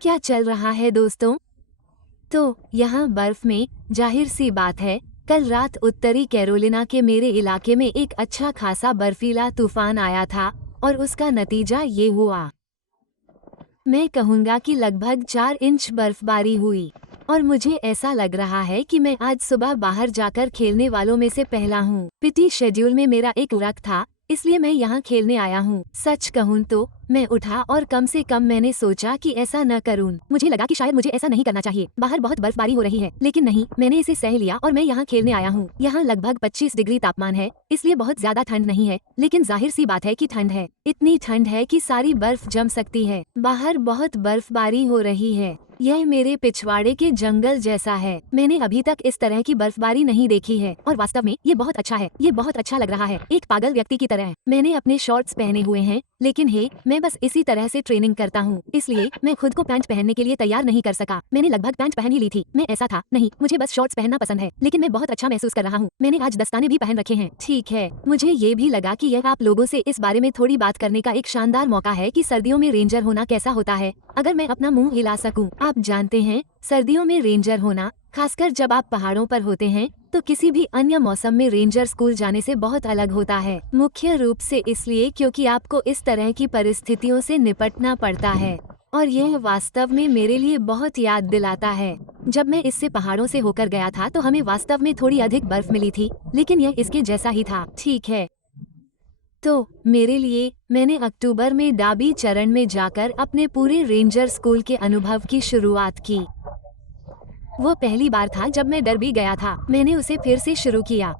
क्या चल रहा है दोस्तों? तो यहाँ बर्फ में जाहिर सी बात है, कल रात उत्तरी कैरोलिना के मेरे इलाके में एक अच्छा खासा बर्फीला तूफान आया था और उसका नतीजा ये हुआ। मैं कहूँगा कि लगभग 4 इंच बर्फबारी हुई और मुझे ऐसा लग रहा है कि मैं आज सुबह बाहर जाकर खेलने वालों में से पहला हूँ। पीटी शेड्यूल में मेरा एक रख था, इसलिए मैं यहाँ खेलने आया हूँ। सच कहूँ तो मैं उठा और कम से कम मैंने सोचा कि ऐसा न करूँ। मुझे लगा कि शायद मुझे ऐसा नहीं करना चाहिए, बाहर बहुत बर्फबारी हो रही है, लेकिन नहीं, मैंने इसे सह लिया और मैं यहाँ खेलने आया हूँ। यहाँ लगभग 25 डिग्री तापमान है, इसलिए बहुत ज्यादा ठंड नहीं है, लेकिन जाहिर सी बात है कि ठंड है। इतनी ठंड है कि सारी बर्फ जम सकती है। बाहर बहुत बर्फबारी हो रही है। यह मेरे पिछवाड़े के जंगल जैसा है। मैंने अभी तक इस तरह की बर्फबारी नहीं देखी है और वास्तव में ये बहुत अच्छा है। ये बहुत अच्छा लग रहा है, एक पागल व्यक्ति की तरह। मैंने अपने शॉर्ट्स पहने हुए हैं, लेकिन हे, मैं बस इसी तरह से ट्रेनिंग करता हूँ, इसलिए मैं खुद को पैंट पहनने के लिए तैयार नहीं कर सका। मैंने लगभग पैंट पहन ही ली थी। मैं ऐसा था, नहीं, मुझे बस शॉर्ट्स पहनना पसंद है, लेकिन मैं बहुत अच्छा महसूस कर रहा हूँ। मैंने आज दस्ताने भी पहन रखे हैं। ठीक है, मुझे ये भी लगा कि यह आप लोगों से इस बारे में थोड़ी बात करने का एक शानदार मौका है कि सर्दियों में रेंजर होना कैसा होता है। अगर मैं अपना मुंह हिला सकूं। आप जानते हैं, सर्दियों में रेंजर होना, खासकर जब आप पहाड़ों पर होते हैं, तो किसी भी अन्य मौसम में रेंजर स्कूल जाने से बहुत अलग होता है। मुख्य रूप से इसलिए क्योंकि आपको इस तरह की परिस्थितियों से निपटना पड़ता है और यह वास्तव में मेरे लिए बहुत याद दिलाता है। जब मैं इससे पहाड़ों से होकर गया था तो हमें वास्तव में थोड़ी अधिक बर्फ मिली थी, लेकिन यह इसके जैसा ही था। ठीक है, तो मेरे लिए मैंने अक्टूबर में डाबी चरण में जाकर अपने पूरे रेंजर स्कूल के अनुभव की शुरुआत की। वो पहली बार था जब मैं डर भी गया था। मैंने उसे फिर से शुरू किया।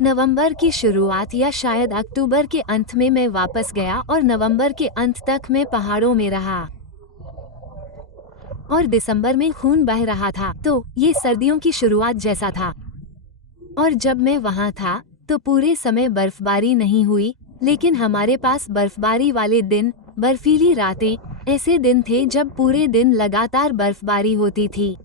नवंबर की शुरुआत या शायद अक्टूबर के अंत में मैं वापस गया और नवंबर के अंत तक मैं पहाड़ों में रहा और दिसंबर में खून बह रहा था। तो ये सर्दियों की शुरुआत जैसा था और जब मैं वहाँ था तो पूरे समय बर्फबारी नहीं हुई, लेकिन हमारे पास बर्फबारी वाले दिन, बर्फीली रातें, ऐसे दिन थे जब पूरे दिन लगातार बर्फबारी होती थी।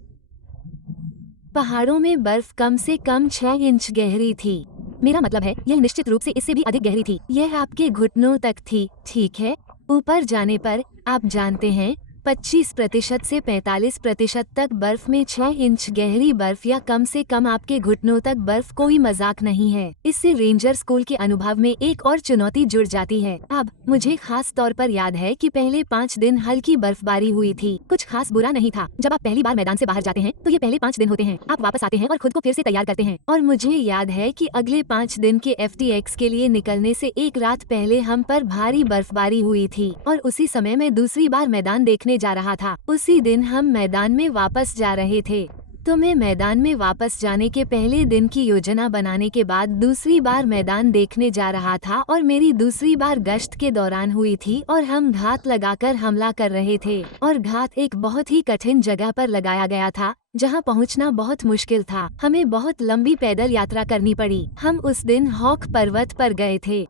पहाड़ों में बर्फ कम से कम 6 इंच गहरी थी। मेरा मतलब है, यह निश्चित रूप से इससे भी अधिक गहरी थी। यह आपके घुटनों तक थी, ठीक है। ऊपर जाने पर, आप जानते हैं, 25% से 45% तक बर्फ में 6 इंच गहरी बर्फ या कम से कम आपके घुटनों तक बर्फ कोई मजाक नहीं है। इससे रेंजर स्कूल के अनुभव में एक और चुनौती जुड़ जाती है। अब मुझे खास तौर पर याद है कि पहले 5 दिन हल्की बर्फबारी हुई थी। कुछ खास बुरा नहीं था। जब आप पहली बार मैदान से बाहर जाते हैं तो ये पहले 5 दिन होते हैं। आप वापस आते हैं और खुद को फिर से तैयार करते हैं। और मुझे याद है कि अगले 5 दिन के FTX के लिए निकलने से एक रात पहले हम पर भारी बर्फबारी हुई थी और उसी समय मैं दूसरी बार मैदान देखने जा रहा था। उसी दिन हम मैदान में वापस जा रहे थे। तो मैं मैदान में वापस जाने के पहले दिन की योजना बनाने के बाद दूसरी बार मैदान देखने जा रहा था और मेरी दूसरी बार गश्त के दौरान हुई थी और हम घात लगाकर हमला कर रहे थे और घात एक बहुत ही कठिन जगह पर लगाया गया था जहां पहुंचना बहुत मुश्किल था। हमें बहुत लंबी पैदल यात्रा करनी पड़ी। हम उस दिन हॉक पर्वत पर गए थे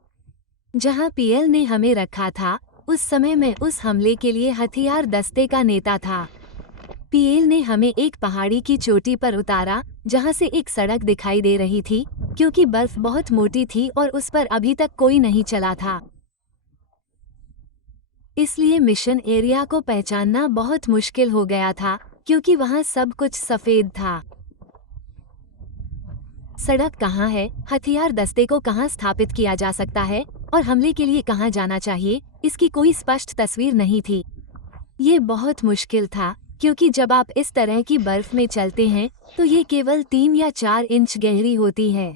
जहां पीएल ने हमें रखा था। उस समय मैं उस हमले के लिए हथियार दस्ते का नेता था। पीएल ने हमें एक पहाड़ी की चोटी पर उतारा जहां से एक सड़क दिखाई दे रही थी, क्योंकि बर्फ बहुत मोटी थी और उस पर अभी तक कोई नहीं चला था। इसलिए मिशन एरिया को पहचानना बहुत मुश्किल हो गया था, क्योंकि वहां सब कुछ सफेद था। सड़क कहाँ है, हथियार दस्ते को कहाँ स्थापित किया जा सकता है और हमले के लिए कहाँ जाना चाहिए, इसकी कोई स्पष्ट तस्वीर नहीं थी। ये बहुत मुश्किल था, क्योंकि जब आप इस तरह की बर्फ में चलते हैं तो ये केवल 3 या 4 इंच गहरी होती है।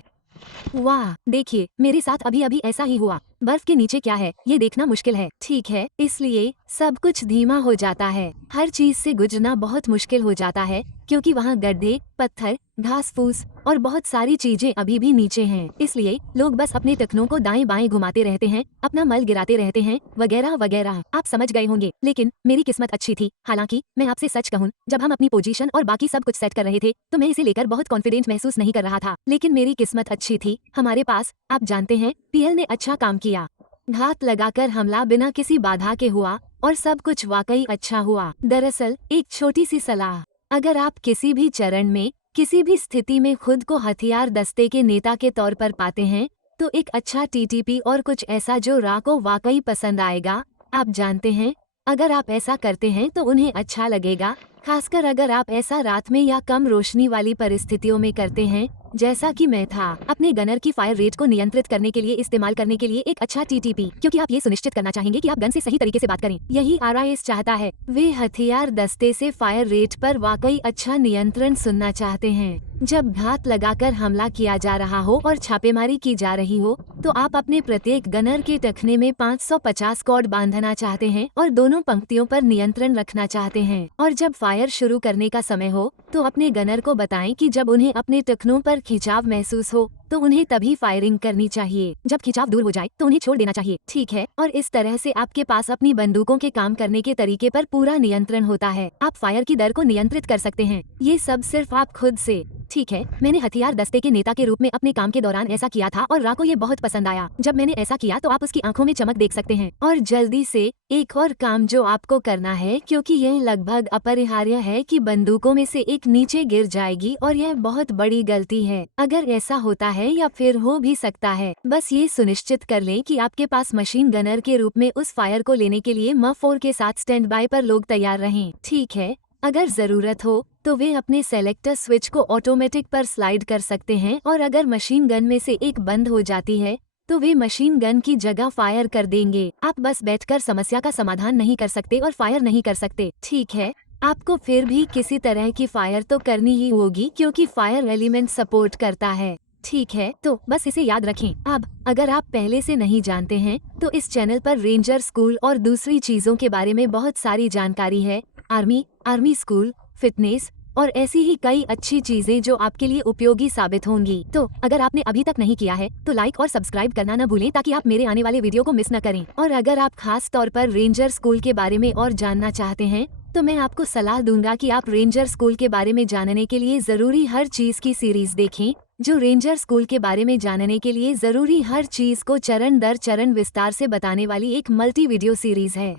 वाह, देखिए, मेरे साथ अभी अभी ऐसा ही हुआ। बर्फ के नीचे क्या है ये देखना मुश्किल है, ठीक है, इसलिए सब कुछ धीमा हो जाता है। हर चीज से गुजरना बहुत मुश्किल हो जाता है, क्योंकि वहाँ गड्ढे, पत्थर, घास फूस और बहुत सारी चीजें अभी भी नीचे हैं। इसलिए लोग बस अपने टखनों को दाएं बाएं घुमाते रहते हैं, अपना मल गिराते रहते हैं, वगैरह वगैरह। आप समझ गए होंगे। लेकिन मेरी किस्मत अच्छी थी। हालांकि मैं आपसे सच कहूँ, जब हम अपनी पोजीशन और बाकी सब कुछ सेट कर रहे थे तो मैं इसे लेकर बहुत कॉन्फिडेंट महसूस नहीं कर रहा था। लेकिन मेरी किस्मत अच्छी थी। हमारे पास, आप जानते हैं, पीएल ने अच्छा काम किया। घात लगाकर हमला बिना किसी बाधा के हुआ और सब कुछ वाकई अच्छा हुआ। दरअसल एक छोटी सी सलाह, अगर आप किसी भी चरण में, किसी भी स्थिति में खुद को हथियार दस्ते के नेता के तौर पर पाते हैं, तो एक अच्छा TTP और कुछ ऐसा जो रा को वाकई पसंद आएगा। आप जानते हैं, अगर आप ऐसा करते हैं तो उन्हें अच्छा लगेगा, खासकर अगर आप ऐसा रात में या कम रोशनी वाली परिस्थितियों में करते हैं, जैसा कि मैं था। अपने गनर की फायर रेट को नियंत्रित करने के लिए इस्तेमाल करने के लिए एक अच्छा टीटीपी, क्योंकि आप ये सुनिश्चित करना चाहेंगे कि आप गन से सही तरीके से बात करें। यही आरआईएस चाहता है। वे हथियार दस्ते से फायर रेट पर वाकई अच्छा नियंत्रण सुनना चाहते हैं। जब घात लगाकर हमला किया जा रहा हो और छापेमारी की जा रही हो, तो आप अपने प्रत्येक गनर के टखने में 550 कॉर्ड बांधना चाहते हैं और दोनों पंक्तियों पर नियंत्रण रखना चाहते हैं। और जब फायर शुरू करने का समय हो, तो अपने गनर को बताएं कि जब उन्हें अपने टखनों पर खिंचाव महसूस हो, तो उन्हें तभी फायरिंग करनी चाहिए। जब खिंचाव दूर हो जाए तो उन्हें छोड़ देना चाहिए, ठीक है? और इस तरह से आपके पास अपनी बंदूकों के काम करने के तरीके पर पूरा नियंत्रण होता है। आप फायर की दर को नियंत्रित कर सकते हैं। ये सब सिर्फ आप खुद से। ठीक है, मैंने हथियार दस्ते के नेता के रूप में अपने काम के दौरान ऐसा किया था और रा को ये बहुत पसंद आया। जब मैंने ऐसा किया तो आप उसकी आंखों में चमक देख सकते हैं। और जल्दी से एक और काम जो आपको करना है, क्योंकि यह लगभग अपरिहार्य है कि बंदूकों में से एक नीचे गिर जाएगी और यह बहुत बड़ी गलती है। अगर ऐसा होता है या फिर हो भी सकता है, बस ये सुनिश्चित कर लें कि आपके पास मशीन गनर के रूप में उस फायर को लेने के लिए M4 के साथ स्टैंड बाय पर लोग तैयार रहें। ठीक है, अगर जरूरत हो तो वे अपने सेलेक्टर स्विच को ऑटोमेटिक पर स्लाइड कर सकते हैं और अगर मशीन गन में से एक बंद हो जाती है तो वे मशीन गन की जगह फायर कर देंगे। आप बस बैठकर समस्या का समाधान नहीं कर सकते और फायर नहीं कर सकते, ठीक है? आपको फिर भी किसी तरह की फायर तो करनी ही होगी, क्योंकि फायर एलिमेंट सपोर्ट करता है। ठीक है, तो बस इसे याद रखें। अब अगर आप पहले से नहीं जानते हैं तो इस चैनल पर रेंजर स्कूल और दूसरी चीजों के बारे में बहुत सारी जानकारी है। आर्मी स्कूल, फिटनेस और ऐसी ही कई अच्छी चीजें जो आपके लिए उपयोगी साबित होंगी। तो अगर आपने अभी तक नहीं किया है तो लाइक और सब्सक्राइब करना न भूलें, ताकि आप मेरे आने वाले वीडियो को मिस न करें। और अगर आप खास तौर पर रेंजर स्कूल के बारे में और जानना चाहते हैं तो मैं आपको सलाह दूंगा कि आप रेंजर स्कूल के बारे में जानने के लिए जरूरी हर चीज की सीरीज देखें, जो रेंजर स्कूल के बारे में जानने के लिए जरूरी हर चीज को चरण दर चरण विस्तार से बताने वाली एक मल्टी वीडियो सीरीज है।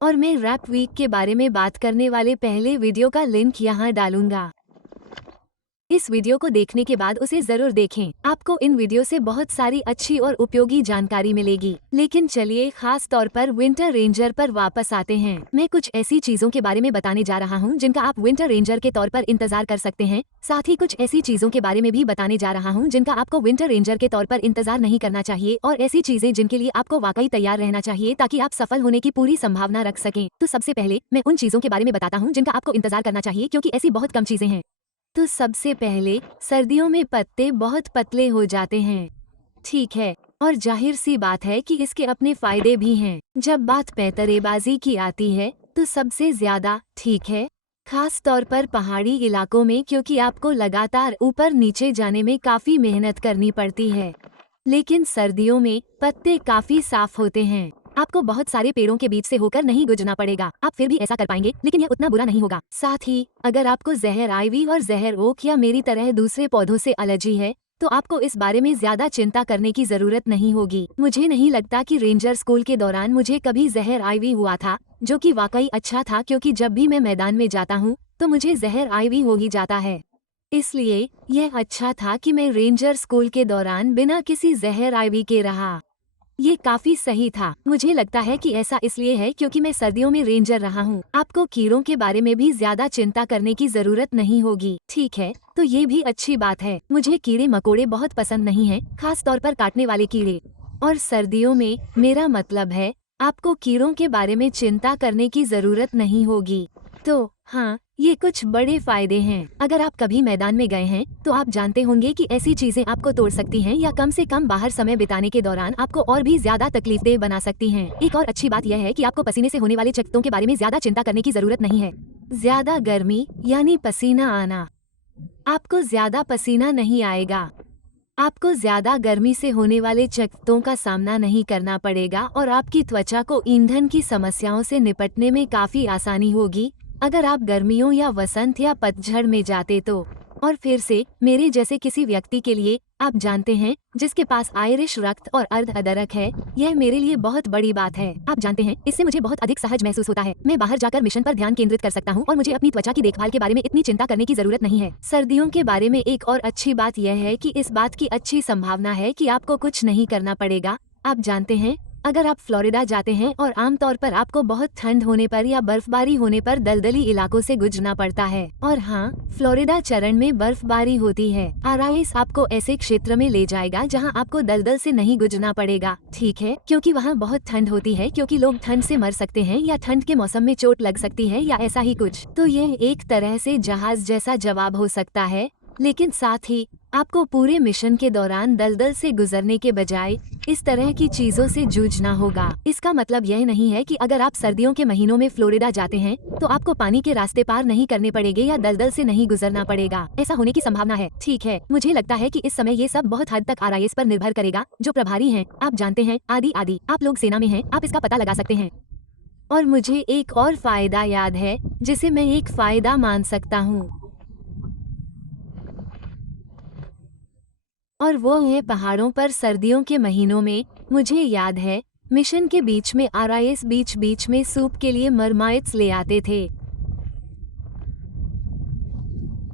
और मैं रैप वीक के बारे में बात करने वाले पहले वीडियो का लिंक यहाँ डालूंगा। इस वीडियो को देखने के बाद उसे जरूर देखें। आपको इन वीडियो से बहुत सारी अच्छी और उपयोगी जानकारी मिलेगी। लेकिन चलिए खास तौर पर विंटर रेंजर पर वापस आते हैं। मैं कुछ ऐसी चीजों के बारे में बताने जा रहा हूं जिनका आप विंटर रेंजर के तौर पर इंतजार कर सकते हैं। साथ ही कुछ ऐसी चीजों के बारे में भी बताने जा रहा हूं जिनका आपको विंटर रेंजर के तौर पर इंतजार नहीं करना चाहिए, और ऐसी चीजें जिनके लिए आपको वाकई तैयार रहना चाहिए ताकि आप सफल होने की पूरी संभावना रख सकें। तो सबसे पहले मैं उन चीजों के बारे में बताता हूँ जिनका आपको इंतजार करना चाहिए, क्योंकि ऐसी बहुत कम चीजें हैं। तो सबसे पहले, सर्दियों में पत्ते बहुत पतले हो जाते हैं, ठीक है? और जाहिर सी बात है कि इसके अपने फायदे भी हैं। जब बात पैंतरेबाजी की आती है तो सबसे ज्यादा, ठीक है, खास तौर पर पहाड़ी इलाकों में, क्योंकि आपको लगातार ऊपर नीचे जाने में काफी मेहनत करनी पड़ती है। लेकिन सर्दियों में पत्ते काफी साफ होते हैं। आपको बहुत सारे पेड़ों के बीच से होकर नहीं गुजरना पड़ेगा। आप फिर भी ऐसा कर पाएंगे, लेकिन यह उतना बुरा नहीं होगा। साथ ही अगर आपको जहर आइवी और जहर ओक या मेरी तरह दूसरे पौधों से एलर्जी है तो आपको इस बारे में ज्यादा चिंता करने की जरूरत नहीं होगी। मुझे नहीं लगता कि रेंजर स्कूल के दौरान मुझे कभी जहर आइवी हुआ था, जो कि वाकई अच्छा था, क्योंकि जब भी मैं मैदान में जाता हूँ तो मुझे जहर आइवी हो ही जाता है। इसलिए यह अच्छा था कि मैं रेंजर स्कूल के दौरान बिना किसी जहर आइवी के रहा। ये काफी सही था। मुझे लगता है कि ऐसा इसलिए है क्योंकि मैं सर्दियों में रेंजर रहा हूँ। आपको कीड़ों के बारे में भी ज्यादा चिंता करने की जरूरत नहीं होगी, ठीक है? तो ये भी अच्छी बात है। मुझे कीड़े मकोड़े बहुत पसंद नहीं हैं, खास तौर पर काटने वाले कीड़े। और सर्दियों में मेरा मतलब है आपको कीड़ों के बारे में चिंता करने की जरूरत नहीं होगी। तो हाँ, ये कुछ बड़े फायदे हैं। अगर आप कभी मैदान में गए हैं तो आप जानते होंगे कि ऐसी चीजें आपको तोड़ सकती हैं या कम से कम बाहर समय बिताने के दौरान आपको और भी ज्यादा तकलीफदेह बना सकती हैं। एक और अच्छी बात यह है कि आपको पसीने से होने वाले चकत्तों के बारे में ज्यादा चिंता करने की जरूरत नहीं है। ज्यादा गर्मी यानी पसीना आना, आपको ज्यादा पसीना नहीं आएगा। आपको ज्यादा गर्मी से होने वाले चकत्तों का सामना नहीं करना पड़ेगा और आपकी त्वचा को ईंधन की समस्याओं से निपटने में काफी आसानी होगी अगर आप गर्मियों या वसंत या पतझड़ में जाते तो। और फिर से मेरे जैसे किसी व्यक्ति के लिए, आप जानते हैं, जिसके पास आयरिश रक्त और अर्ध अदरक है, यह मेरे लिए बहुत बड़ी बात है। आप जानते हैं, इससे मुझे बहुत अधिक सहज महसूस होता है। मैं बाहर जाकर मिशन पर ध्यान केंद्रित कर सकता हूं और मुझे अपनी त्वचा की देखभाल के बारे में इतनी चिंता करने की जरूरत नहीं है। सर्दियों के बारे में एक और अच्छी बात यह है कि इस बात की अच्छी संभावना है कि आपको कुछ नहीं करना पड़ेगा। आप जानते हैं, अगर आप फ्लोरिडा जाते हैं और आमतौर पर आपको बहुत ठंड होने पर या बर्फबारी होने पर दलदली इलाकों से गुजरना पड़ता है। और हाँ, फ्लोरिडा चरण में बर्फबारी होती है। आरआईएस आपको ऐसे क्षेत्र में ले जाएगा जहाँ आपको दलदल से नहीं गुजरना पड़ेगा, ठीक है, क्योंकि वहाँ बहुत ठंड होती है, क्योंकि लोग ठंड से मर सकते हैं या ठंड के मौसम में चोट लग सकती है या ऐसा ही कुछ। तो यह एक तरह से जहाज जैसा जवाब हो सकता है, लेकिन साथ ही आपको पूरे मिशन के दौरान दलदल से गुजरने के बजाय इस तरह की चीजों से जूझना होगा। इसका मतलब यह नहीं है कि अगर आप सर्दियों के महीनों में फ्लोरिडा जाते हैं तो आपको पानी के रास्ते पार नहीं करने पड़ेंगे या दलदल से नहीं गुजरना पड़ेगा। ऐसा होने की संभावना है, ठीक है। मुझे लगता है कि इस समय ये सब बहुत हद तक आरआईएस पर निर्भर करेगा, जो प्रभारी हैं, आप जानते हैं, आदि आदि। आप लोग सेना में हैं, आप इसका पता लगा सकते हैं। और मुझे एक और फायदा याद है जिसे मैं एक फायदा मान सकता हूँ, और वो है पहाड़ों पर सर्दियों के महीनों में। मुझे याद है मिशन के बीच में आरआईएस बीच में सूप के लिए मरमाइट्स ले आते थे।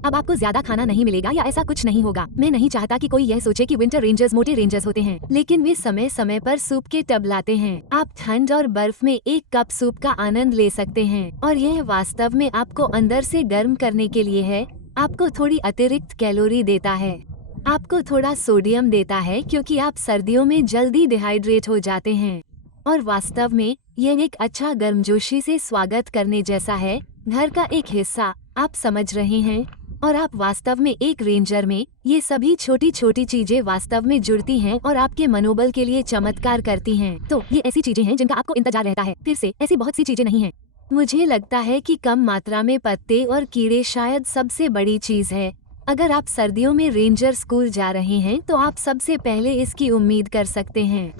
अब आपको ज्यादा खाना नहीं मिलेगा या ऐसा कुछ नहीं होगा। मैं नहीं चाहता कि कोई यह सोचे कि विंटर रेंजर्स मोटे रेंजर्स होते हैं, लेकिन वे समय समय पर सूप के टब लाते हैं। आप ठंड और बर्फ में एक कप सूप का आनंद ले सकते हैं, और यह वास्तव में आपको अंदर से गर्म करने के लिए है। आपको थोड़ी अतिरिक्त कैलोरी देता है, आपको थोड़ा सोडियम देता है, क्योंकि आप सर्दियों में जल्दी डिहाइड्रेट हो जाते हैं। और वास्तव में यह एक अच्छा गर्मजोशी से स्वागत करने जैसा है, घर का एक हिस्सा, आप समझ रहे हैं। और आप वास्तव में एक रेंजर में ये सभी छोटी छोटी चीजें वास्तव में जुड़ती हैं और आपके मनोबल के लिए चमत्कार करती हैं। तो ये ऐसी चीजें हैं जिनका आपको इंतजार रहता है। फिर से ऐसी बहुत सी चीजें नहीं हैं। मुझे लगता है कि कम मात्रा में पत्ते और कीड़े शायद सबसे बड़ी चीज है। अगर आप सर्दियों में रेंजर स्कूल जा रहे हैं तो आप सबसे पहले इसकी उम्मीद कर सकते हैं।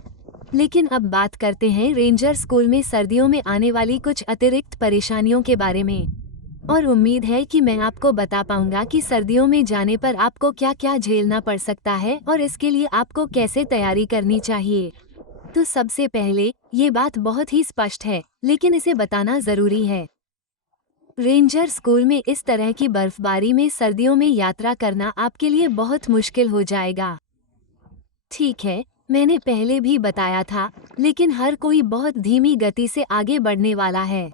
लेकिन अब बात करते हैं रेंजर स्कूल में सर्दियों में आने वाली कुछ अतिरिक्त परेशानियों के बारे में। और उम्मीद है कि मैं आपको बता पाऊंगा कि सर्दियों में जाने पर आपको क्या क्या झेलना पड़ सकता है और इसके लिए आपको कैसे तैयारी करनी चाहिए। तो सबसे पहले ये बात बहुत ही स्पष्ट है, लेकिन इसे बताना जरूरी है। रेंजर स्कूल में इस तरह की बर्फबारी में सर्दियों में यात्रा करना आपके लिए बहुत मुश्किल हो जाएगा। ठीक है, मैंने पहले भी बताया था, लेकिन हर कोई बहुत धीमी गति से आगे बढ़ने वाला है।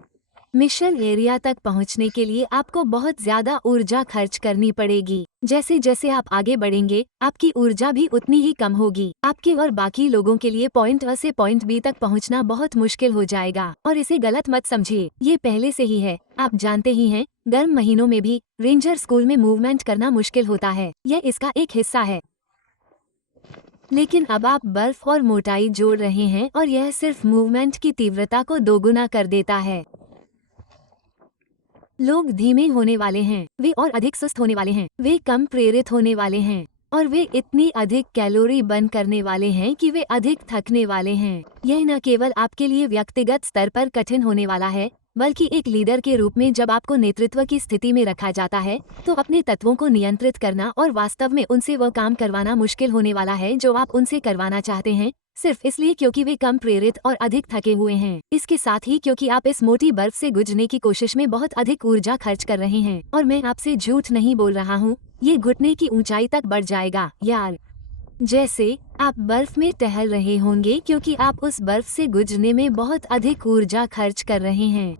मिशन एरिया तक पहुंचने के लिए आपको बहुत ज्यादा ऊर्जा खर्च करनी पड़ेगी। जैसे जैसे आप आगे बढ़ेंगे, आपकी ऊर्जा भी उतनी ही कम होगी। आपके और बाकी लोगों के लिए पॉइंट A से पॉइंट B तक पहुंचना बहुत मुश्किल हो जाएगा। और इसे गलत मत समझिए, ये पहले से ही है। आप जानते ही हैं, गर्म महीनों में भी रेंजर स्कूल में मूवमेंट करना मुश्किल होता है। यह इसका एक हिस्सा है। लेकिन अब आप बर्फ और मोटाई जोड़ रहे हैं और यह सिर्फ मूवमेंट की तीव्रता को दोगुना कर देता है। लोग धीमे होने वाले हैं, वे और अधिक सुस्त होने वाले हैं, वे कम प्रेरित होने वाले हैं, और वे इतनी अधिक कैलोरी बर्न करने वाले हैं कि वे अधिक थकने वाले हैं। यह न केवल आपके लिए व्यक्तिगत स्तर पर कठिन होने वाला है, बल्कि एक लीडर के रूप में जब आपको नेतृत्व की स्थिति में रखा जाता है तो अपने तत्वों को नियंत्रित करना और वास्तव में उनसे वह काम करवाना मुश्किल होने वाला है जो आप उनसे करवाना चाहते हैं, सिर्फ इसलिए क्योंकि वे कम प्रेरित और अधिक थके हुए हैं। इसके साथ ही क्योंकि आप इस मोटी बर्फ से गुजरने की कोशिश में बहुत अधिक ऊर्जा खर्च कर रहे हैं। और मैं आपसे झूठ नहीं बोल रहा हूँ, ये घुटने की ऊंचाई तक बढ़ जाएगा यार। जैसे आप बर्फ में टहल रहे होंगे क्योंकि आप उस बर्फ से गुजरने में बहुत अधिक ऊर्जा खर्च कर रहे हैं।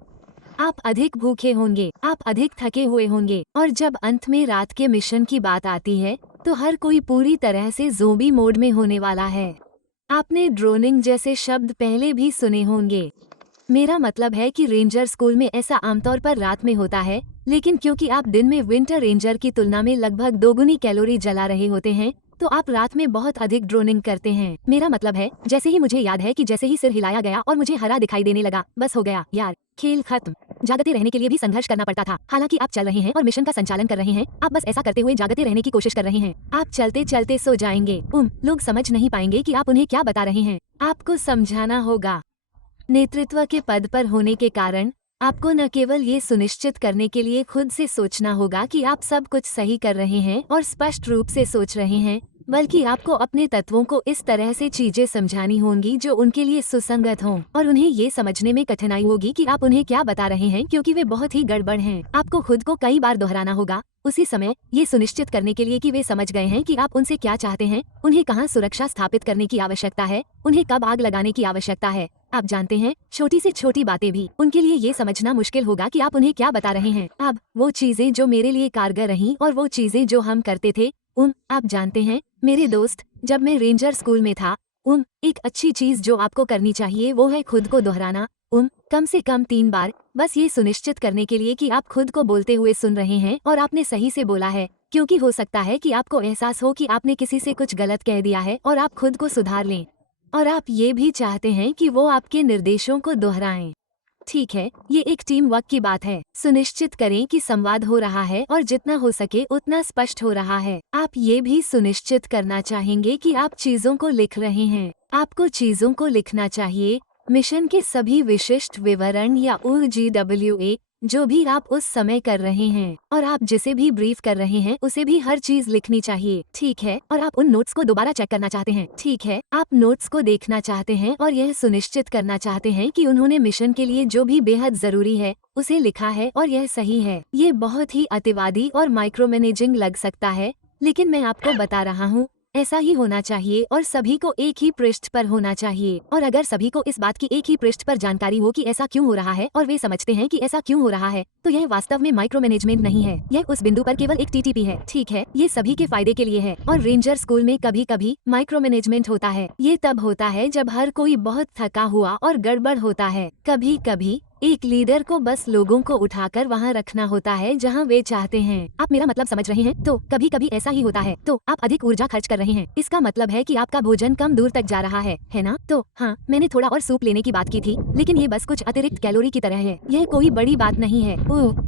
आप अधिक भूखे होंगे, आप अधिक थके हुए होंगे, और जब अंत में रात के मिशन की बात आती है तो हर कोई पूरी तरह से ज़ोंबी मोड में होने वाला है। आपने ड्रोनिंग जैसे शब्द पहले भी सुने होंगे। मेरा मतलब है कि रेंजर स्कूल में ऐसा आमतौर पर रात में होता है, लेकिन क्योंकि आप दिन में विंटर रेंजर की तुलना में लगभग दोगुनी कैलोरी जला रहे होते हैं, तो आप रात में बहुत अधिक ड्रोनिंग करते हैं। मेरा मतलब है, जैसे ही मुझे याद है कि जैसे ही सिर हिलाया गया और मुझे हरा दिखाई देने लगा, बस हो गया यार, खेल खत्म। जागते रहने के लिए भी संघर्ष करना पड़ता था। हालांकि आप चल रहे हैं और मिशन का संचालन कर रहे हैं, आप बस ऐसा करते हुए जागते रहने की कोशिश कर रहे हैं। आप चलते चलते सो जाएंगे। लोग समझ नहीं पाएंगे कि आप उन्हें क्या बता रहे हैं। आपको समझाना होगा। नेतृत्व के पद पर होने के कारण आपको न केवल ये सुनिश्चित करने के लिए खुद से सोचना होगा कि आप सब कुछ सही कर रहे हैं और स्पष्ट रूप से सोच रहे हैं, बल्कि आपको अपने तत्वों को इस तरह से चीजें समझानी होंगी जो उनके लिए सुसंगत हों और उन्हें ये समझने में कठिनाई होगी कि आप उन्हें क्या बता रहे हैं, क्योंकि वे बहुत ही गड़बड़ हैं। आपको खुद को कई बार दोहराना होगा उसी समय, ये सुनिश्चित करने के लिए कि वे समझ गए हैं कि आप उनसे क्या चाहते हैं, उन्हें कहाँ सुरक्षा स्थापित करने की आवश्यकता है, उन्हें कब आग लगाने की आवश्यकता है। आप जानते हैं, छोटी से छोटी बातें भी उनके लिए ये समझना मुश्किल होगा कि आप उन्हें क्या बता रहे हैं। अब वो चीजें जो मेरे लिए कारगर रहीं और वो चीजें जो हम करते थे, आप जानते हैं मेरे दोस्त, जब मैं रेंजर स्कूल में था, एक अच्छी चीज जो आपको करनी चाहिए वो है खुद को दोहराना, कम से कम 3 बार, बस ये सुनिश्चित करने के लिए कि आप खुद को बोलते हुए सुन रहे हैं और आपने सही से बोला है, क्योंकि हो सकता है कि आपको एहसास हो कि आपने किसी से कुछ गलत कह दिया है और आप खुद को सुधार लें। और आप ये भी चाहते हैं कि वो आपके निर्देशों को दोहराएं। ठीक है, ये एक टीम वर्क की बात है। सुनिश्चित करें कि संवाद हो रहा है और जितना हो सके उतना स्पष्ट हो रहा है। आप ये भी सुनिश्चित करना चाहेंगे कि आप चीजों को लिख रहे हैं। आपको चीजों को लिखना चाहिए, मिशन के सभी विशिष्ट विवरण या OGWA जो भी आप उस समय कर रहे हैं, और आप जिसे भी ब्रीफ कर रहे हैं उसे भी हर चीज लिखनी चाहिए। ठीक है, और आप उन नोट्स को दोबारा चेक करना चाहते हैं। ठीक है, आप नोट्स को देखना चाहते हैं और यह सुनिश्चित करना चाहते हैं कि उन्होंने मिशन के लिए जो भी बेहद जरूरी है उसे लिखा है और यह सही है। ये बहुत ही अतिवादी और माइक्रो मैनेजिंग लग सकता है, लेकिन मैं आपको बता रहा हूँ, ऐसा ही होना चाहिए और सभी को एक ही पृष्ठ पर होना चाहिए। और अगर सभी को इस बात की एक ही पृष्ठ पर जानकारी हो कि ऐसा क्यों हो रहा है और वे समझते हैं कि ऐसा क्यों हो रहा है, तो यह वास्तव में माइक्रो मैनेजमेंट नहीं है, यह उस बिंदु पर केवल एक TTP है। ठीक है, ये सभी के फायदे के लिए है। और रेंजर स्कूल में कभी कभी माइक्रो मैनेजमेंट होता है। ये तब होता है जब हर कोई बहुत थका हुआ और गड़बड़ होता है। कभी कभी एक लीडर को बस लोगों को उठाकर वहाँ रखना होता है जहाँ वे चाहते हैं। आप मेरा मतलब समझ रहे हैं? तो कभी कभी ऐसा ही होता है, तो आप अधिक ऊर्जा खर्च कर रहे हैं। इसका मतलब है कि आपका भोजन कम दूर तक जा रहा है ना? तो हाँ, मैंने थोड़ा और सूप लेने की बात की थी, लेकिन ये बस कुछ अतिरिक्त कैलोरी की तरह है। यह कोई बड़ी बात नहीं है।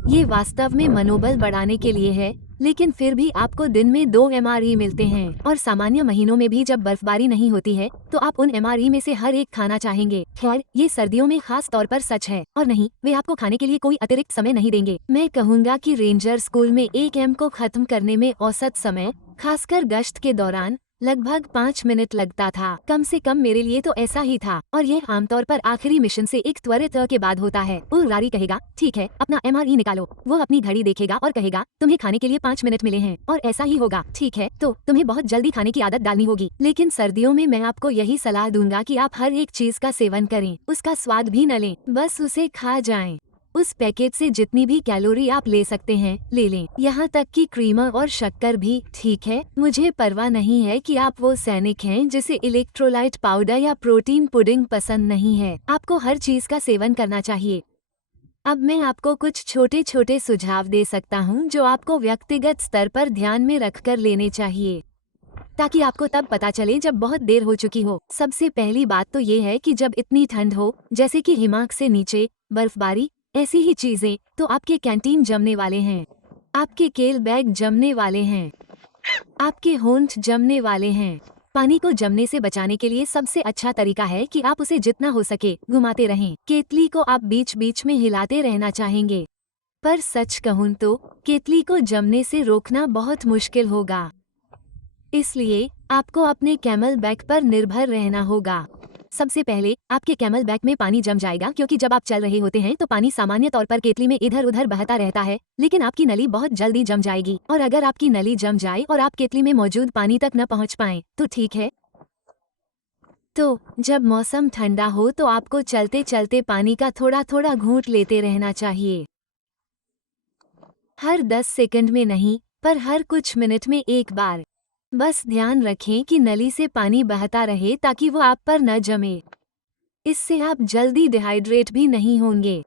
ये वास्तव में मनोबल बढ़ाने के लिए है, लेकिन फिर भी आपको दिन में 2 MRE मिलते हैं। और सामान्य महीनों में भी जब बर्फबारी नहीं होती है तो आप उन MRE में से हर एक खाना चाहेंगे। खैर, ये सर्दियों में खास तौर पर सच है। और नहीं, वे आपको खाने के लिए कोई अतिरिक्त समय नहीं देंगे। मैं कहूँगा कि रेंजर स्कूल में 1 M को खत्म करने में औसत समय, खासकर गश्त के दौरान, लगभग 5 मिनट लगता था। कम से कम मेरे लिए तो ऐसा ही था। और यह आमतौर पर आखिरी मिशन से एक त्वरित के बाद होता है। रारी कहेगा, ठीक है, अपना MRE निकालो। वो अपनी घड़ी देखेगा और कहेगा, तुम्हें खाने के लिए 5 मिनट मिले हैं। और ऐसा ही होगा। ठीक है, तो तुम्हें बहुत जल्दी खाने की आदत डालनी होगी। लेकिन सर्दियों में मैं आपको यही सलाह दूंगा कि आप हर एक चीज का सेवन करें, उसका स्वाद भी न लें, बस उसे खा जाएं। उस पैकेट से जितनी भी कैलोरी आप ले सकते हैं ले लें, यहाँ तक कि क्रीमर और शक्कर भी। ठीक है, मुझे परवाह नहीं है कि आप वो सैनिक हैं जिसे इलेक्ट्रोलाइट पाउडर या प्रोटीन पुडिंग पसंद नहीं है। आपको हर चीज का सेवन करना चाहिए। अब मैं आपको कुछ छोटे छोटे सुझाव दे सकता हूँ जो आपको व्यक्तिगत स्तर पर ध्यान में रखकर लेने चाहिए, ताकि आपको तब पता चले जब बहुत देर हो चुकी हो। सबसे पहली बात तो ये है कि जब इतनी ठंड हो, जैसे कि हिमांक से नीचे बर्फबारी, ऐसी ही चीजें, तो आपके कैंटीन जमने वाले हैं, आपके केल बैग जमने वाले हैं, आपके होंठ जमने वाले हैं। पानी को जमने से बचाने के लिए सबसे अच्छा तरीका है कि आप उसे जितना हो सके घुमाते रहें। केतली को आप बीच बीच में हिलाते रहना चाहेंगे, पर सच कहूँ तो केतली को जमने से रोकना बहुत मुश्किल होगा। इसलिए आपको अपने कैमल बैग पर निर्भर रहना होगा। सबसे पहले आपके कैमल बैग में पानी जम जाएगा, क्योंकि जब आप चल रहे होते हैं तो पानी सामान्य तौर पर केतली में इधर उधर बहता रहता है, लेकिन आपकी नली बहुत जल्दी जम जाएगी। और अगर आपकी नली जम जाए और आप केतली में मौजूद पानी तक न पहुंच पाएं, तो ठीक है। तो जब मौसम ठंडा हो तो आपको चलते चलते पानी का थोड़ा थोड़ा घूंट लेते रहना चाहिए। हर 10 सेकंड में नहीं, पर हर कुछ मिनट में एक बार। बस ध्यान रखें कि नली से पानी बहता रहे ताकि वो आप पर न जमे। इससे आप जल्दी डिहाइड्रेट भी नहीं होंगे।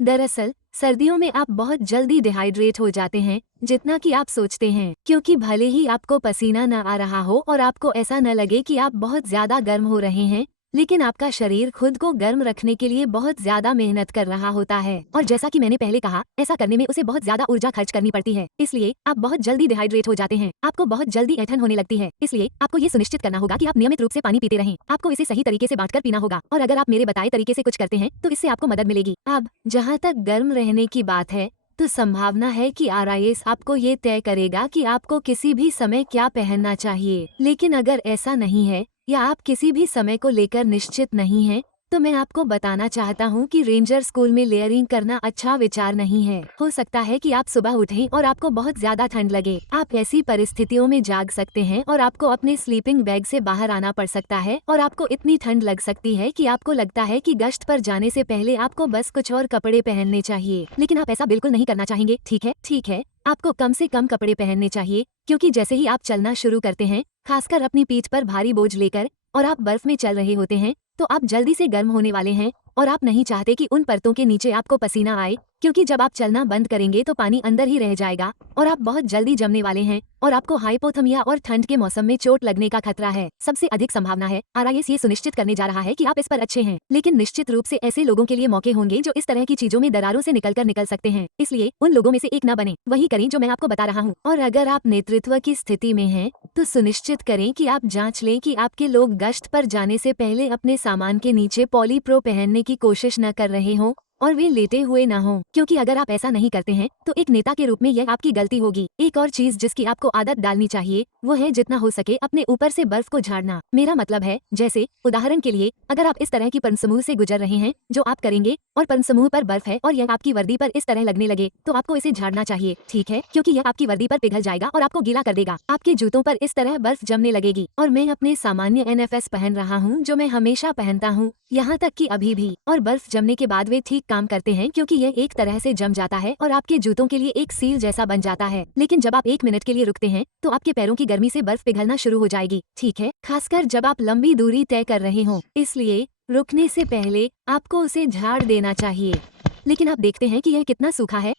दरअसल सर्दियों में आप बहुत जल्दी डिहाइड्रेट हो जाते हैं, जितना कि आप सोचते हैं, क्योंकि भले ही आपको पसीना न आ रहा हो और आपको ऐसा न लगे कि आप बहुत ज्यादा गर्म हो रहे हैं, लेकिन आपका शरीर खुद को गर्म रखने के लिए बहुत ज्यादा मेहनत कर रहा होता है। और जैसा कि मैंने पहले कहा, ऐसा करने में उसे बहुत ज्यादा ऊर्जा खर्च करनी पड़ती है, इसलिए आप बहुत जल्दी डिहाइड्रेट हो जाते हैं। आपको बहुत जल्दी ऐंठन होने लगती है, इसलिए आपको ये सुनिश्चित करना होगा कि आप नियमित रूप से पानी पीते रहें। आपको इसे सही तरीके से बांटकर पीना होगा, और अगर आप मेरे बताए तरीके से कुछ करते हैं तो इससे आपको मदद मिलेगी। अब जहाँ तक गर्म रहने की बात है, तो संभावना है कि RIS आपको ये तय करेगा कि आपको किसी भी समय क्या पहनना चाहिए। लेकिन अगर ऐसा नहीं है या आप किसी भी समय को लेकर निश्चित नहीं हैं, तो मैं आपको बताना चाहता हूँ कि रेंजर स्कूल में लेयरिंग करना अच्छा विचार नहीं है। हो सकता है कि आप सुबह उठें और आपको बहुत ज्यादा ठंड लगे। आप ऐसी परिस्थितियों में जाग सकते हैं और आपको अपने स्लीपिंग बैग से बाहर आना पड़ सकता है और आपको इतनी ठंड लग सकती है कि आपको लगता है कि गश्त पर जाने से पहले आपको बस कुछ और कपड़े पहनने चाहिए। लेकिन आप ऐसा बिल्कुल नहीं करना चाहेंगे, ठीक है? ठीक है, आपको कम से कम कपड़े पहनने चाहिए, क्योंकि जैसे ही आप चलना शुरू करते हैं, खासकर अपनी पीठ पर भारी बोझ लेकर, और आप बर्फ में चल रहे होते हैं, तो आप जल्दी से गर्म होने वाले हैं और आप नहीं चाहते कि उन परतों के नीचे आपको पसीना आए, क्योंकि जब आप चलना बंद करेंगे तो पानी अंदर ही रह जाएगा और आप बहुत जल्दी जमने वाले हैं और आपको हाइपोथर्मिया और ठंड के मौसम में चोट लगने का खतरा है। सबसे अधिक संभावना है RIS ये सुनिश्चित करने जा रहा है कि आप इस पर अच्छे हैं, लेकिन निश्चित रूप से ऐसे लोगों के लिए मौके होंगे जो इस तरह की चीजों में दरारों से निकल सकते हैं। इसलिए उन लोगों में से एक न बने, वही करें जो मैं आपको बता रहा हूँ। और अगर आप नेतृत्व की स्थिति में हैं, तो सुनिश्चित करें कि आप जांच लें कि आपके लोग गश्त पर जाने से पहले अपने सामान के नीचे पॉलीप्रो पहनने की कोशिश न कर रहे हों और वे लेटे हुए न हों, क्योंकि अगर आप ऐसा नहीं करते हैं तो एक नेता के रूप में यह आपकी गलती होगी। एक और चीज जिसकी आपको आदत डालनी चाहिए वो है जितना हो सके अपने ऊपर से बर्फ को झाड़ना। मेरा मतलब है, जैसे उदाहरण के लिए अगर आप इस तरह की पर्म समूह से गुजर रहे हैं जो आप करेंगे और पर्म समूह पर बर्फ है और यह आपकी वर्दी पर इस तरह लगने लगे, तो आपको इसे झाड़ना चाहिए, ठीक है? क्योंकि यह आपकी वर्दी पर पिघल जाएगा और आपको गीला कर देगा। आपके जूतों पर इस तरह बर्फ जमने लगेगी। और मैं अपने सामान्य NFS पहन रहा हूँ जो मैं हमेशा पहनता हूँ, यहाँ तक कि अभी भी, और बर्फ जमने के बाद वे ठीक काम करते हैं क्योंकि यह एक तरह से जम जाता है और आपके जूतों के लिए एक सील जैसा बन जाता है। लेकिन जब आप 1 मिनट के लिए रुकते हैं तो आपके पैरों की गर्मी से बर्फ पिघलना शुरू हो जाएगी, ठीक है? खासकर जब आप लंबी दूरी तय कर रहे हों। इसलिए रुकने से पहले आपको उसे झाड़ देना चाहिए। लेकिन आप देखते हैं कि यह कितना सूखा है।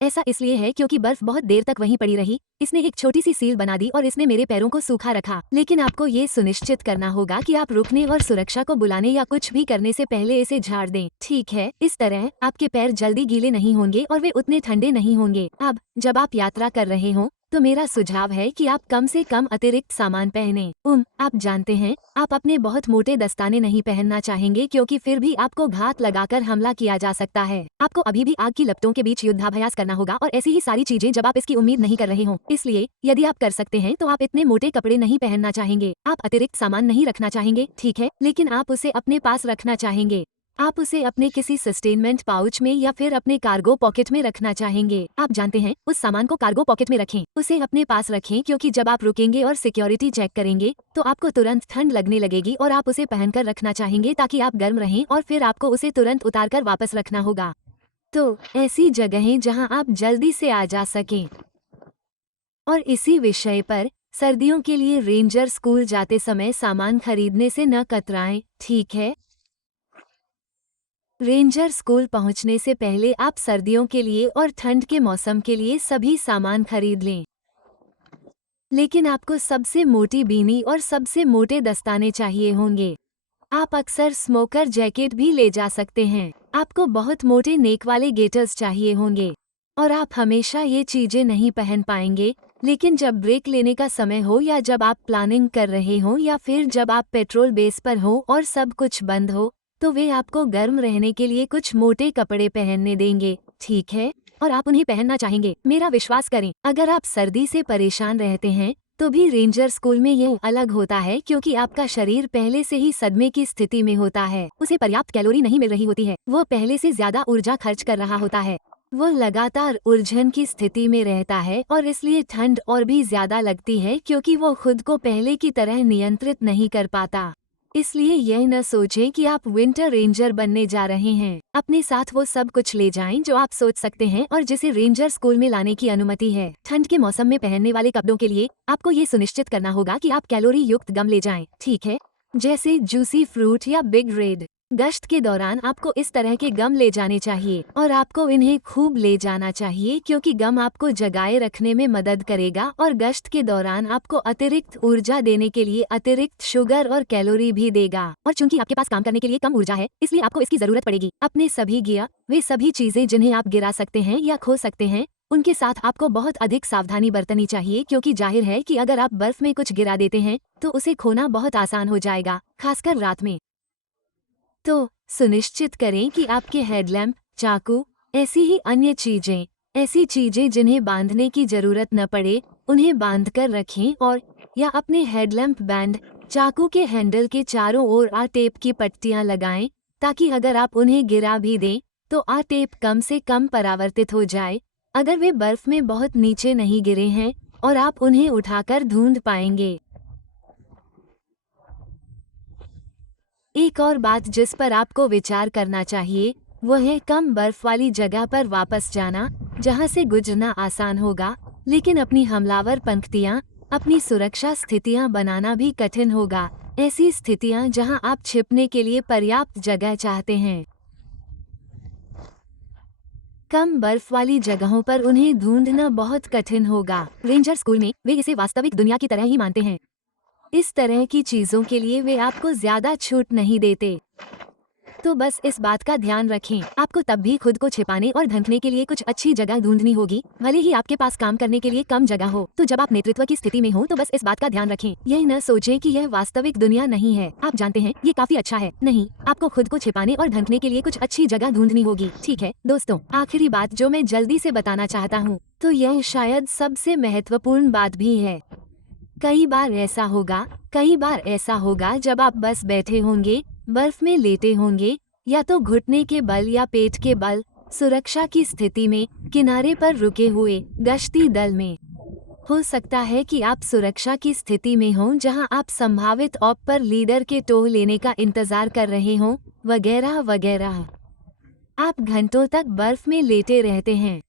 ऐसा इसलिए है क्योंकि बर्फ बहुत देर तक वहीं पड़ी रही, इसने एक छोटी सी सील बना दी और इसने मेरे पैरों को सूखा रखा। लेकिन आपको ये सुनिश्चित करना होगा कि आप रुकने और सुरक्षा को बुलाने या कुछ भी करने से पहले इसे झाड़ दें, ठीक है? इस तरह आपके पैर जल्दी गीले नहीं होंगे और वे उतने ठंडे नहीं होंगे। अब जब आप यात्रा कर रहे हों तो मेरा सुझाव है कि आप कम से कम अतिरिक्त सामान पहनें। आप जानते हैं, आप अपने बहुत मोटे दस्ताने नहीं पहनना चाहेंगे क्योंकि फिर भी आपको घात लगाकर हमला किया जा सकता है। आपको अभी भी आग की लपटों के बीच युद्धाभ्यास करना होगा और ऐसी ही सारी चीजें जब आप इसकी उम्मीद नहीं कर रहे हों। इसलिए यदि आप कर सकते हैं तो आप इतने मोटे कपड़े नहीं पहनना चाहेंगे। आप अतिरिक्त सामान नहीं रखना चाहेंगे, ठीक है? लेकिन आप उसे अपने पास रखना चाहेंगे। आप उसे अपने किसी सस्टेनमेंट पाउच में या फिर अपने कार्गो पॉकेट में रखना चाहेंगे। आप जानते हैं, उस सामान को कार्गो पॉकेट में रखें, उसे अपने पास रखें, क्योंकि जब आप रुकेंगे और सिक्योरिटी चेक करेंगे तो आपको तुरंत ठंड लगने लगेगी और आप उसे पहनकर रखना चाहेंगे ताकि आप गर्म रहें और फिर आपको उसे तुरंत उतारकर वापस रखना होगा। तो ऐसी जगहें जहां आप जल्दी से आ जा सकें। और इसी विषय पर सर्दियों के लिए रेंजर स्कूल जाते समय सामान खरीदने से न कतराएं, ठीक है? रेंजर स्कूल पहुंचने से पहले आप सर्दियों के लिए और ठंड के मौसम के लिए सभी सामान खरीद लें। लेकिन आपको सबसे मोटी बीनी और सबसे मोटे दस्ताने चाहिए होंगे। आप अक्सर स्मोकर जैकेट भी ले जा सकते हैं। आपको बहुत मोटे नेक वाले गेटर्स चाहिए होंगे। और आप हमेशा ये चीजें नहीं पहन पाएंगे, लेकिन जब ब्रेक लेने का समय हो या जब आप प्लानिंग कर रहे हो या फिर जब आप पेट्रोल बेस पर हो और सब कुछ बंद हो, तो वे आपको गर्म रहने के लिए कुछ मोटे कपड़े पहनने देंगे, ठीक है? और आप उन्हें पहनना चाहेंगे। मेरा विश्वास करें, अगर आप सर्दी से परेशान रहते हैं तो भी रेंजर स्कूल में यह अलग होता है क्योंकि आपका शरीर पहले से ही सदमे की स्थिति में होता है। उसे पर्याप्त कैलोरी नहीं मिल रही होती है, वो पहले से ज्यादा ऊर्जा खर्च कर रहा होता है, वो लगातार उलझन की स्थिति में रहता है और इसलिए ठंड और भी ज्यादा लगती है क्योंकि वो खुद को पहले की तरह नियंत्रित नहीं कर पाता। इसलिए यह न सोचें कि आप विंटर रेंजर बनने जा रहे हैं। अपने साथ वो सब कुछ ले जाएं जो आप सोच सकते हैं और जिसे रेंजर स्कूल में लाने की अनुमति है। ठंड के मौसम में पहनने वाले कपड़ों के लिए आपको ये सुनिश्चित करना होगा कि आप कैलोरी युक्त गम ले जाएं, ठीक है? जैसे जूसी फ्रूट या बिग रेड। गश्त के दौरान आपको इस तरह के गम ले जाने चाहिए और आपको इन्हें खूब ले जाना चाहिए क्योंकि गम आपको जगाए रखने में मदद करेगा और गश्त के दौरान आपको अतिरिक्त ऊर्जा देने के लिए अतिरिक्त शुगर और कैलोरी भी देगा। और चूंकि आपके पास काम करने के लिए कम ऊर्जा है, इसलिए आपको इसकी जरूरत पड़ेगी। अपने सभी गियर, वे सभी चीजें जिन्हें आप गिरा सकते हैं या खो सकते हैं, उनके साथ आपको बहुत अधिक सावधानी बरतनी चाहिए क्योंकि जाहिर है कि अगर आप बर्फ में कुछ गिरा देते हैं तो उसे खोना बहुत आसान हो जाएगा, खासकर रात में। तो सुनिश्चित करें कि आपके हेडलैम्प, चाकू, ऐसी ही अन्य चीजें, ऐसी चीजें जिन्हें बांधने की जरूरत न पड़े उन्हें बांध कर रखें, और या अपने हेडलैम्प बैंड चाकू के हैंडल के चारों ओर आ टेप की पट्टियां लगाएं, ताकि अगर आप उन्हें गिरा भी दें तो आ टेप कम से कम परावर्तित हो जाए। अगर वे बर्फ में बहुत नीचे नहीं गिरे हैं और आप उन्हें उठाकर ढूंढ पाएंगे। एक और बात जिस पर आपको विचार करना चाहिए वो है कम बर्फ वाली जगह पर वापस जाना, जहां से गुजरना आसान होगा, लेकिन अपनी हमलावर पंक्तियां, अपनी सुरक्षा स्थितियां बनाना भी कठिन होगा। ऐसी स्थितियां जहां आप छिपने के लिए पर्याप्त जगह चाहते हैं। कम बर्फ वाली जगहों पर उन्हें ढूंढना बहुत कठिन होगा। रेंजर स्कूल में वे इसे वास्तविक दुनिया की तरह ही मानते हैं। इस तरह की चीजों के लिए वे आपको ज्यादा छूट नहीं देते। तो बस इस बात का ध्यान रखें, आपको तब भी खुद को छिपाने और ढंकने के लिए कुछ अच्छी जगह ढूंढनी होगी, भले ही आपके पास काम करने के लिए कम जगह हो। तो जब आप नेतृत्व की स्थिति में हो तो बस इस बात का ध्यान रखें, यह न सोचें कि यह वास्तविक दुनिया नहीं है। आप जानते हैं ये काफी अच्छा है, नहीं, आपको खुद को छिपाने और ढंकने के लिए कुछ अच्छी जगह ढूंढनी होगी। ठीक है दोस्तों, आखिरी बात जो मैं जल्दी से बताना चाहता हूँ, तो यह शायद सबसे महत्वपूर्ण बात भी है। कई बार ऐसा होगा जब आप बस बैठे होंगे, बर्फ में लेटे होंगे, या तो घुटने के बल या पेट के बल, सुरक्षा की स्थिति में, किनारे पर रुके हुए गश्ती दल में। हो सकता है कि आप सुरक्षा की स्थिति में हों जहां आप संभावित ऑप पर लीडर के टोह लेने का इंतजार कर रहे हों, वगैरह वगैरह। आप घंटों तक बर्फ में लेटे रहते हैं,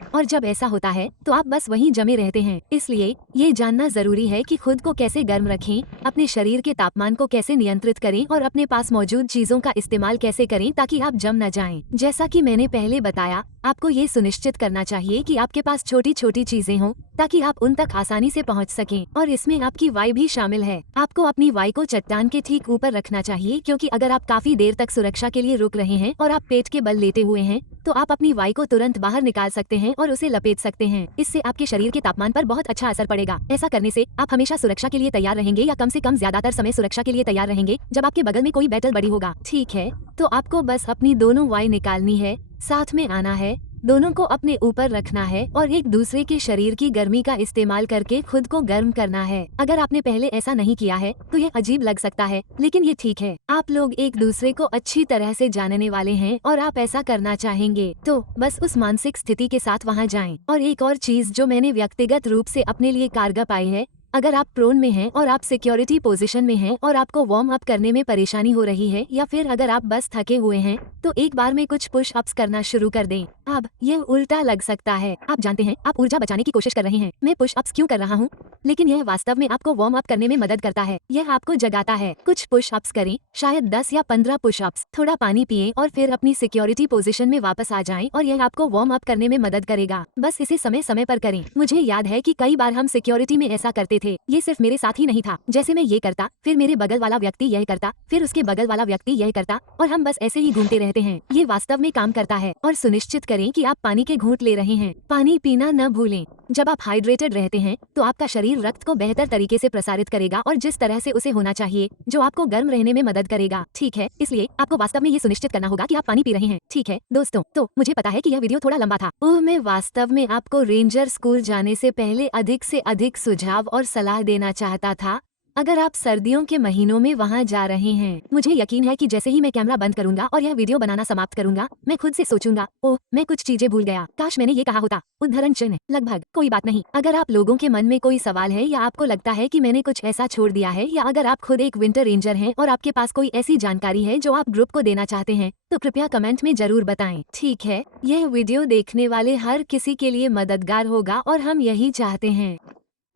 और जब ऐसा होता है तो आप बस वहीं जमे रहते हैं। इसलिए ये जानना जरूरी है कि खुद को कैसे गर्म रखें, अपने शरीर के तापमान को कैसे नियंत्रित करें और अपने पास मौजूद चीजों का इस्तेमाल कैसे करें ताकि आप जम न जाएं। जैसा कि मैंने पहले बताया, आपको ये सुनिश्चित करना चाहिए कि आपके पास छोटी छोटी चीजें हों ताकि आप उन तक आसानी से पहुंच सकें, और इसमें आपकी वाई भी शामिल है। आपको अपनी वाई को चट्टान के ठीक ऊपर रखना चाहिए, क्योंकि अगर आप काफी देर तक सुरक्षा के लिए रुक रहे हैं और आप पेट के बल लेटे हुए हैं तो आप अपनी वाई को तुरंत बाहर निकाल सकते हैं और उसे लपेट सकते हैं। इससे आपके शरीर के तापमान पर बहुत अच्छा असर पड़ेगा। ऐसा करने से आप हमेशा सुरक्षा के लिए तैयार रहेंगे, या कम से कम ज्यादातर समय सुरक्षा के लिए तैयार रहेंगे जब आपके बगल में कोई बैटल बड़ी होगा। ठीक है, तो आपको बस अपनी दोनों वाई निकालनी है, साथ में आना है, दोनों को अपने ऊपर रखना है और एक दूसरे के शरीर की गर्मी का इस्तेमाल करके खुद को गर्म करना है। अगर आपने पहले ऐसा नहीं किया है तो यह अजीब लग सकता है, लेकिन ये ठीक है। आप लोग एक दूसरे को अच्छी तरह से जानने वाले हैं और आप ऐसा करना चाहेंगे, तो बस उस मानसिक स्थिति के साथ वहां जाएं। और एक और चीज जो मैंने व्यक्तिगत रूप से अपने लिए कारगर पाई है, अगर आप प्रोन में हैं और आप सिक्योरिटी पोजीशन में हैं और आपको वार्म अप करने में परेशानी हो रही है, या फिर अगर आप बस थके हुए हैं, तो एक बार में कुछ पुश अप्स करना शुरू कर दें। अब यह उल्टा लग सकता है, आप जानते हैं आप ऊर्जा बचाने की कोशिश कर रहे हैं, मैं पुश अप्स क्यों कर रहा हूँ, लेकिन यह वास्तव में आपको वार्म अप करने में मदद करता है। यह आपको जगाता है। कुछ पुश अप्स करें, शायद 10 या 15 पुश अप्स। थोड़ा पानी पिएं और फिर अपनी सिक्योरिटी पोजीशन में वापस आ जाएं, और यह आपको वार्म अप करने में मदद करेगा। बस इसे समय समय पर करें। मुझे याद है कि कई बार हम सिक्योरिटी में ऐसा करते थे। ये सिर्फ मेरे साथ ही नहीं था, जैसे मैं ये करता, फिर मेरे बगल वाला व्यक्ति यह करता, फिर उसके बगल वाला व्यक्ति यह करता, और हम बस ऐसे ही घूमते रहते हैं। ये वास्तव में काम करता है। और सुनिश्चित करें कि आप पानी के घूंट ले रहे हैं। पानी पीना न भूलें। जब आप हाइड्रेटेड रहते हैं तो आपका शरीर रक्त को बेहतर तरीके से प्रसारित करेगा और जिस तरह से उसे होना चाहिए, जो आपको गर्म रहने में मदद करेगा। ठीक है, इसलिए आपको वास्तव में ये सुनिश्चित करना होगा कि आप पानी पी रहे हैं। ठीक है दोस्तों, तो मुझे पता है कि यह वीडियो थोड़ा लंबा था। मैं वास्तव में आपको रेंजर स्कूल जाने से पहले अधिक से अधिक सुझाव और सलाह देना चाहता था। अगर आप सर्दियों के महीनों में वहां जा रहे हैं, मुझे यकीन है कि जैसे ही मैं कैमरा बंद करूंगा और यह वीडियो बनाना समाप्त करूंगा, मैं खुद से सोचूंगा, ओह मैं कुछ चीजें भूल गया, काश मैंने ये कहा होता। उद्धरण चिन्ह। लगभग कोई बात नहीं। अगर आप लोगों के मन में कोई सवाल है या आपको लगता है कि मैंने कुछ ऐसा छोड़ दिया है, या अगर आप खुद एक विंटर रेंजर हैं और आपके पास कोई ऐसी जानकारी है जो आप ग्रुप को देना चाहते हैं, तो कृपया कमेंट में जरूर बताएं। ठीक है, यह वीडियो देखने वाले हर किसी के लिए मददगार होगा और हम यही चाहते हैं।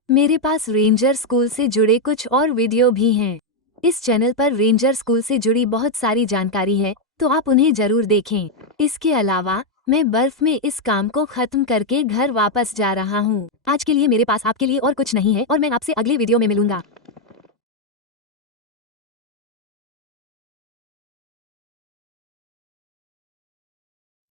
मेरे पास रेंजर स्कूल से जुड़े कुछ और वीडियो भी हैं। इस चैनल पर रेंजर स्कूल से जुड़ी बहुत सारी जानकारी है, तो आप उन्हें जरूर देखें। इसके अलावा मैं बर्फ में इस काम को खत्म करके घर वापस जा रहा हूँ। आज के लिए मेरे पास आपके लिए और कुछ नहीं है, और मैं आपसे अगले वीडियो में मिलूंगा।